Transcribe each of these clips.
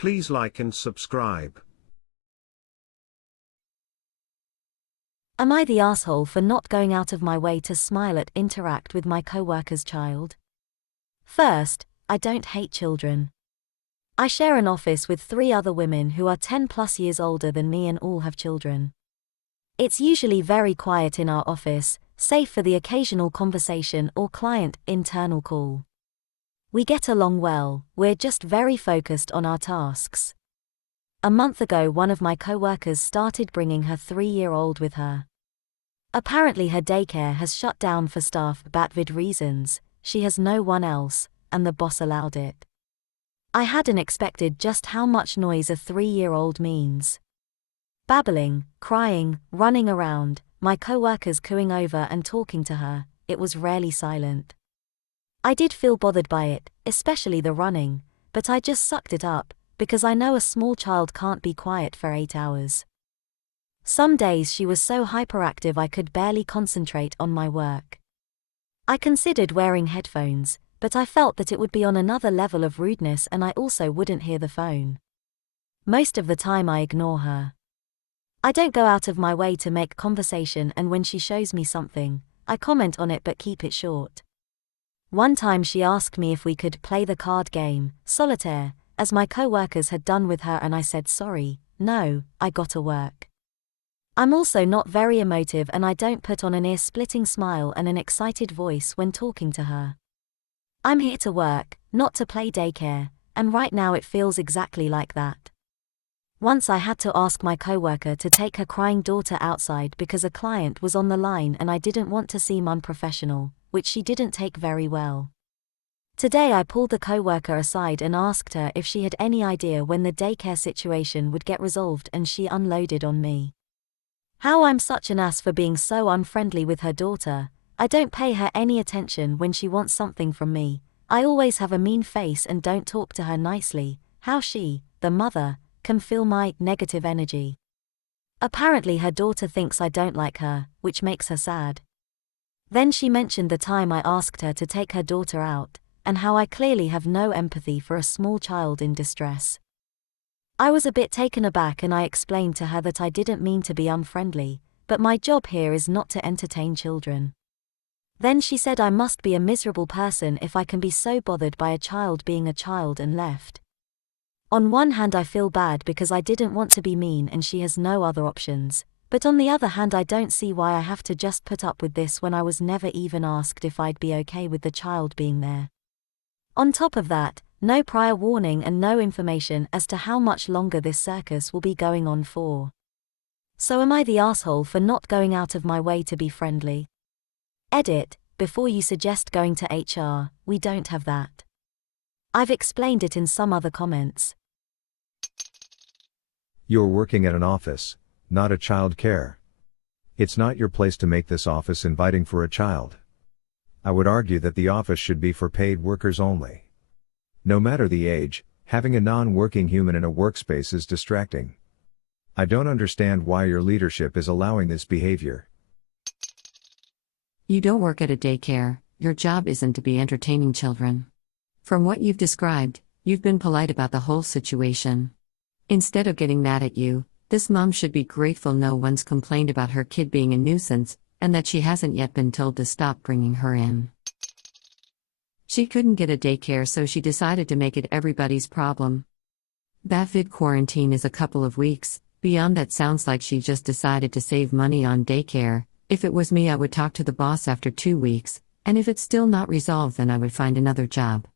Please like and subscribe. Am I the asshole for not going out of my way to smile at interact with my coworker's child? First, I don't hate children. I share an office with 3 other women who are 10 plus years older than me and all have children. It's usually very quiet in our office, save for the occasional conversation or client internal call. We get along well, we're just very focused on our tasks. A month ago, one of my coworkers started bringing her 3-year-old with her. Apparently her daycare has shut down for staff batvid reasons, she has no one else, and the boss allowed it. I hadn't expected just how much noise a 3-year-old means. Babbling, crying, running around, my coworkers cooing over and talking to her, it was rarely silent. I did feel bothered by it, especially the running, but I just sucked it up, because I know a small child can't be quiet for 8 hours. Some days she was so hyperactive I could barely concentrate on my work. I considered wearing headphones, but I felt that it would be on another level of rudeness and I also wouldn't hear the phone. Most of the time I ignore her. I don't go out of my way to make conversation, and when she shows me something, I comment on it but keep it short. One time she asked me if we could play the card game, Solitaire, as my coworkers had done with her, and I said sorry, no, I gotta work. I'm also not very emotive and I don't put on an ear-splitting smile and an excited voice when talking to her. I'm here to work, not to play daycare, and right now it feels exactly like that. Once I had to ask my coworker to take her crying daughter outside because a client was on the line and I didn't want to seem unprofessional, which she didn't take very well. Today I pulled the coworker aside and asked her if she had any idea when the daycare situation would get resolved, and she unloaded on me. How I'm such an ass for being so unfriendly with her daughter. I don't pay her any attention when she wants something from me. I always have a mean face and don't talk to her nicely. How she, the mother, can feel my negative energy. Apparently her daughter thinks I don't like her, which makes her sad. Then she mentioned the time I asked her to take her daughter out, and how I clearly have no empathy for a small child in distress. I was a bit taken aback and I explained to her that I didn't mean to be unfriendly, but my job here is not to entertain children. Then she said I must be a miserable person if I can be so bothered by a child being a child, and left. On one hand I feel bad because I didn't want to be mean and she has no other options, but on the other hand I don't see why I have to just put up with this when I was never even asked if I'd be okay with the child being there. On top of that, no prior warning and no information as to how much longer this circus will be going on for. So am I the asshole for not going out of my way to be friendly? Edit, before you suggest going to HR, we don't have that. I've explained it in some other comments. You're working at an office, not a child care. It's not your place to make this office inviting for a child. I would argue that the office should be for paid workers only. No matter the age, having a non-working human in a workspace is distracting. I don't understand why your leadership is allowing this behavior. You don't work at a daycare, your job isn't to be entertaining children. From what you've described, you've been polite about the whole situation. Instead of getting mad at you, this mom should be grateful no one's complained about her kid being a nuisance, and that she hasn't yet been told to stop bringing her in. She couldn't get a daycare, so she decided to make it everybody's problem. Batvid quarantine is a couple of weeks. Beyond that, sounds like she just decided to save money on daycare. If it was me, I would talk to the boss after 2 weeks, and if it's still not resolved, then I would find another job.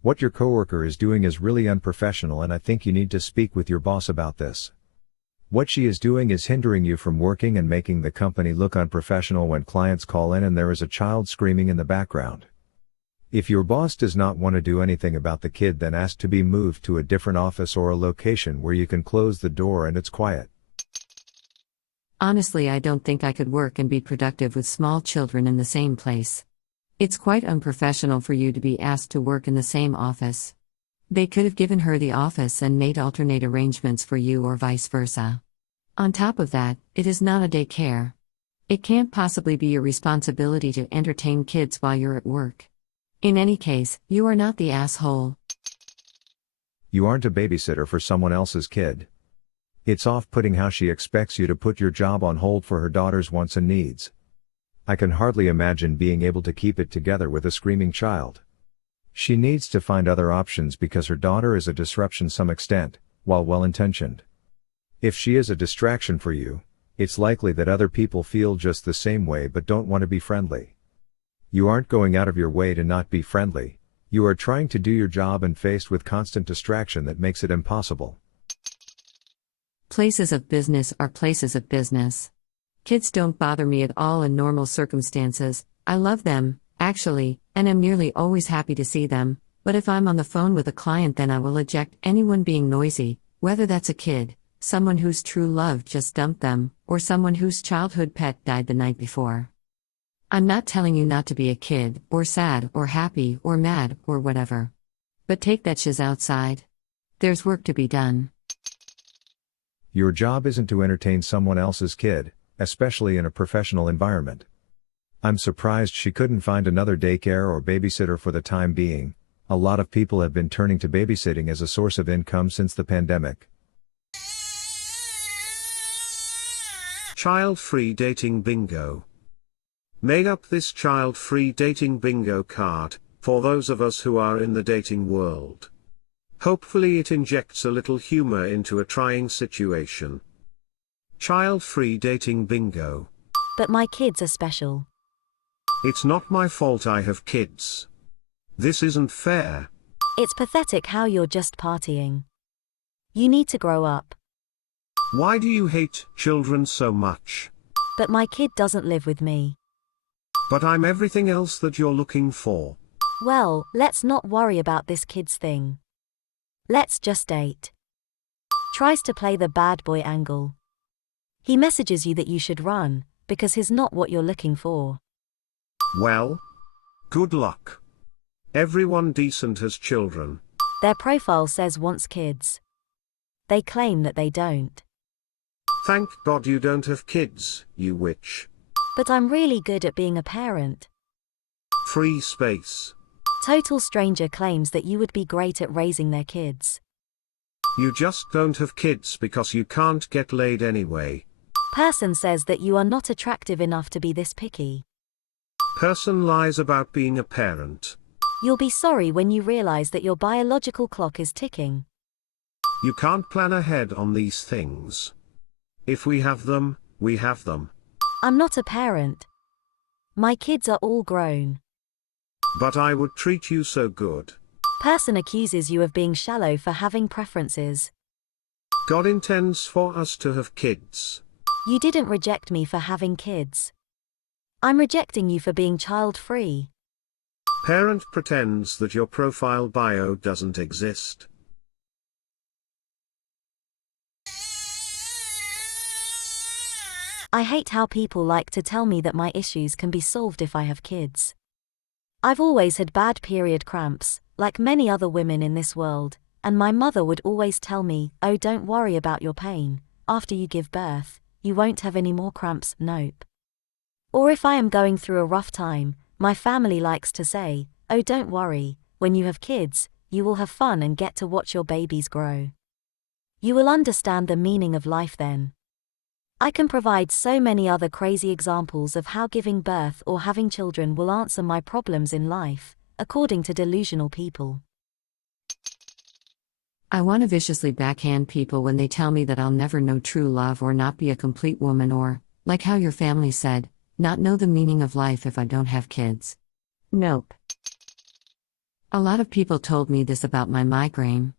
What your coworker is doing is really unprofessional, and I think you need to speak with your boss about this. What she is doing is hindering you from working and making the company look unprofessional when clients call in and there is a child screaming in the background. If your boss does not want to do anything about the kid, then ask to be moved to a different office or a location where you can close the door and it's quiet. Honestly, I don't think I could work and be productive with small children in the same place. It's quite unprofessional for you to be asked to work in the same office. They could have given her the office and made alternate arrangements for you, or vice versa. On top of that, it is not a daycare. It can't possibly be your responsibility to entertain kids while you're at work. In any case, you are not the asshole. You aren't a babysitter for someone else's kid. It's off-putting how she expects you to put your job on hold for her daughter's wants and needs. I can hardly imagine being able to keep it together with a screaming child. She needs to find other options because her daughter is a disruption to some extent, while well-intentioned. If she is a distraction for you, it's likely that other people feel just the same way but don't want to be friendly. You aren't going out of your way to not be friendly, you are trying to do your job and faced with constant distraction that makes it impossible. Places of business are places of business. Kids don't bother me at all in normal circumstances. I love them, actually, and am nearly always happy to see them, but if I'm on the phone with a client, then I will eject anyone being noisy, whether that's a kid, someone whose true love just dumped them, or someone whose childhood pet died the night before. I'm not telling you not to be a kid, or sad, or happy, or mad, or whatever. But take that shiz outside. There's work to be done. Your job isn't to entertain someone else's kid, especially in a professional environment. I'm surprised she couldn't find another daycare or babysitter for the time being. A lot of people have been turning to babysitting as a source of income since the pandemic. Child-free dating bingo. Made up this child-free dating bingo card, for those of us who are in the dating world. Hopefully it injects a little humor into a trying situation. Child-free dating bingo. But my kids are special. It's not my fault I have kids. This isn't fair. It's pathetic how you're just partying. You need to grow up. Why do you hate children so much? But my kid doesn't live with me. But I'm everything else that you're looking for. Well, let's not worry about this kid's thing. Let's just date. Tries to play the bad boy angle. He messages you that you should run, because he's not what you're looking for. Well, good luck. Everyone decent has children. Their profile says wants kids. They claim that they don't. Thank God you don't have kids, you witch. But I'm really good at being a parent. Free space. Total stranger claims that you would be great at raising their kids. You just don't have kids because you can't get laid anyway. Person says that you are not attractive enough to be this picky. Person lies about being a parent. You'll be sorry when you realize that your biological clock is ticking. You can't plan ahead on these things. If we have them, we have them. I'm not a parent. My kids are all grown. But I would treat you so good. Person accuses you of being shallow for having preferences. God intends for us to have kids. You didn't reject me for having kids. I'm rejecting you for being child-free. Parent pretends that your profile bio doesn't exist. I hate how people like to tell me that my issues can be solved if I have kids. I've always had bad period cramps, like many other women in this world, and my mother would always tell me, "Oh, don't worry about your pain. After you give birth, you won't have any more cramps, nope." Or if I am going through a rough time, my family likes to say, "Oh, don't worry, when you have kids, you will have fun and get to watch your babies grow. You will understand the meaning of life then." I can provide so many other crazy examples of how giving birth or having children will answer my problems in life, according to delusional people. I want to viciously backhand people when they tell me that I'll never know true love or not be a complete woman or, like how your family said, not know the meaning of life if I don't have kids. Nope. A lot of people told me this about my migraine.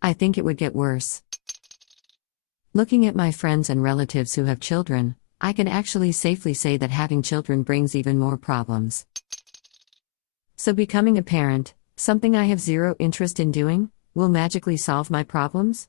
I think it would get worse. Looking at my friends and relatives who have children, I can actually safely say that having children brings even more problems. So becoming a parent, something I have zero interest in doing, will magically solve my problems?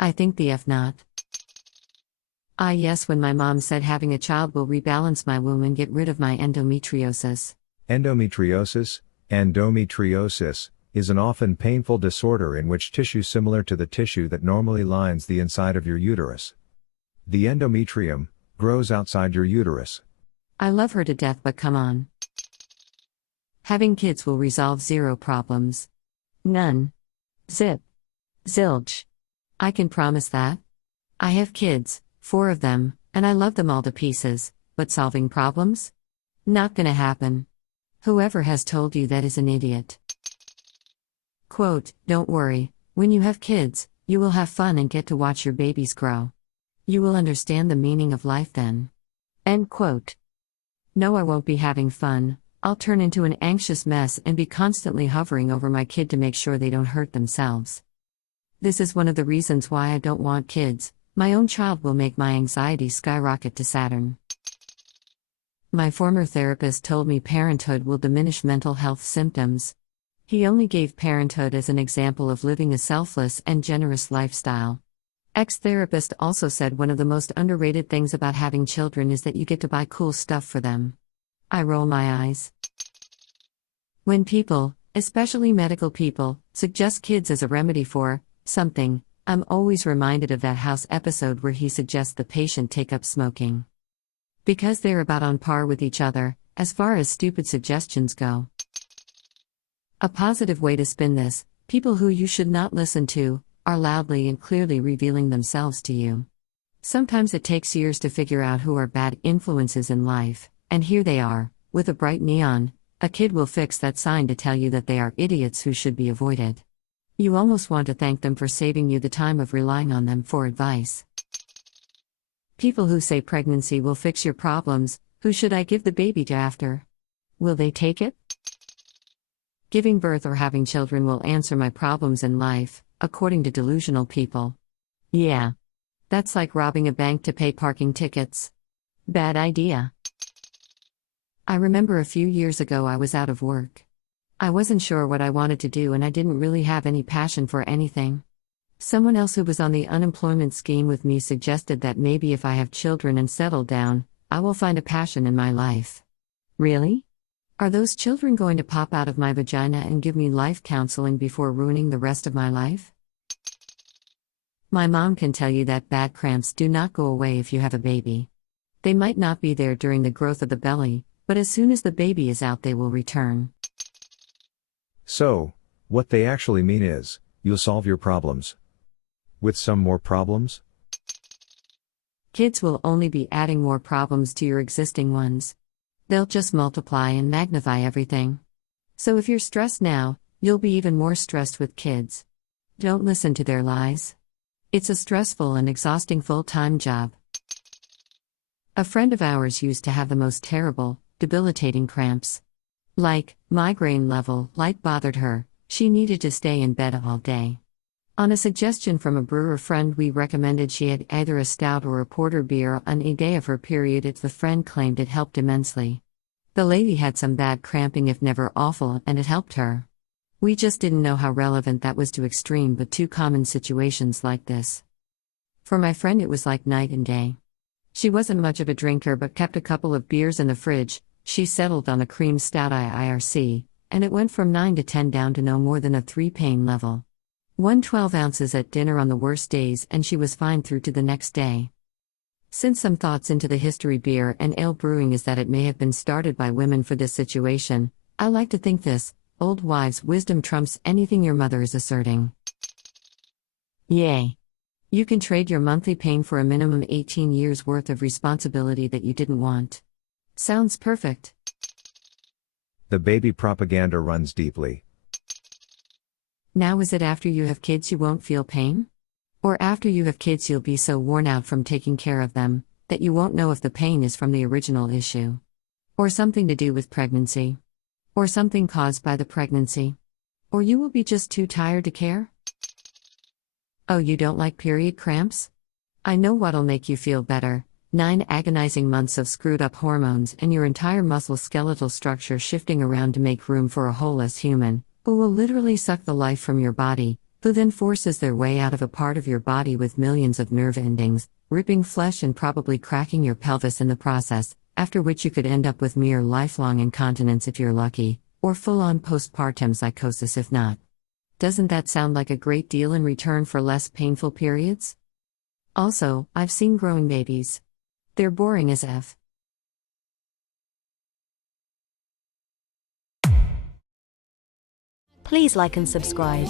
I think the F not. Ah yes, when my mom said having a child will rebalance my womb and get rid of my endometriosis. Endometriosis is an often painful disorder in which tissue similar to the tissue that normally lines the inside of your uterus. The endometrium grows outside your uterus. I love her to death, but come on. Having kids will resolve zero problems. None. Zip. Zilch. I can promise that. I have kids, 4 of them, and I love them all to pieces, but solving problems? Not gonna happen. Whoever has told you that is an idiot. Quote, don't worry, when you have kids, you will have fun and get to watch your babies grow. You will understand the meaning of life then. End quote. No, I won't be having fun. I'll turn into an anxious mess and be constantly hovering over my kid to make sure they don't hurt themselves. This is one of the reasons why I don't want kids. My own child will make my anxiety skyrocket to Saturn. My former therapist told me parenthood will diminish mental health symptoms. He only gave parenthood as an example of living a selfless and generous lifestyle. Ex-therapist also said one of the most underrated things about having children is that you get to buy cool stuff for them. I roll my eyes. When people, especially medical people, suggest kids as a remedy for something, I'm always reminded of that House episode where he suggests the patient take up smoking. Because they're about on par with each other, as far as stupid suggestions go. A positive way to spin this, people who you should not listen to, are loudly and clearly revealing themselves to you. Sometimes it takes years to figure out who are bad influences in life, and here they are, with a bright neon. A kid will fix that sign to tell you that they are idiots who should be avoided. You almost want to thank them for saving you the time of relying on them for advice. People who say pregnancy will fix your problems, who should I give the baby to after? Will they take it? Giving birth or having children will answer my problems in life, according to delusional people. Yeah. That's like robbing a bank to pay parking tickets. Bad idea. I remember a few years ago I was out of work. I wasn't sure what I wanted to do and I didn't really have any passion for anything. Someone else who was on the unemployment scheme with me suggested that maybe if I have children and settle down, I will find a passion in my life. Really? Are those children going to pop out of my vagina and give me life counseling before ruining the rest of my life? My mom can tell you that bad cramps do not go away if you have a baby. They might not be there during the growth of the belly, but as soon as the baby is out they will return. So, what they actually mean is, you'll solve your problems with some more problems? Kids will only be adding more problems to your existing ones. They'll just multiply and magnify everything. So if you're stressed now, you'll be even more stressed with kids. Don't listen to their lies. It's a stressful and exhausting full-time job. A friend of ours used to have the most terrible, debilitating cramps. Like, migraine level, like bothered her, she needed to stay in bed all day. On a suggestion from a brewer friend, we recommended she had either a stout or a porter beer on a day of her period if the friend claimed it helped immensely. The lady had some bad cramping if never awful and it helped her. We just didn't know how relevant that was to extreme but too common situations like this. For my friend it was like night and day. She wasn't much of a drinker but kept a couple of beers in the fridge. She settled on a cream stout IRC, and it went from 9 to 10 down to no more than a 3 pain level. 12 ounces at dinner on the worst days and she was fine through to the next day. Since some thoughts into the history beer and ale brewing is that it may have been started by women for this situation, I like to think this, old wives' wisdom trumps anything your mother is asserting. Yay! You can trade your monthly pain for a minimum 18 years worth of responsibility that you didn't want. Sounds perfect. The baby propaganda runs deeply. Now is it after you have kids you won't feel pain? Or after you have kids you'll be so worn out from taking care of them, that you won't know if the pain is from the original issue? Or something to do with pregnancy? Or something caused by the pregnancy? Or you will be just too tired to care? Oh, you don't like period cramps? I know what'll make you feel better. 9 agonizing months of screwed up hormones and your entire muscle skeletal structure shifting around to make room for a wholeless human, who will literally suck the life from your body, who then forces their way out of a part of your body with millions of nerve endings, ripping flesh and probably cracking your pelvis in the process, after which you could end up with mere lifelong incontinence if you're lucky, or full-on postpartum psychosis if not. Doesn't that sound like a great deal in return for less painful periods? Also, I've seen growing babies. They're boring as F. Please like and subscribe.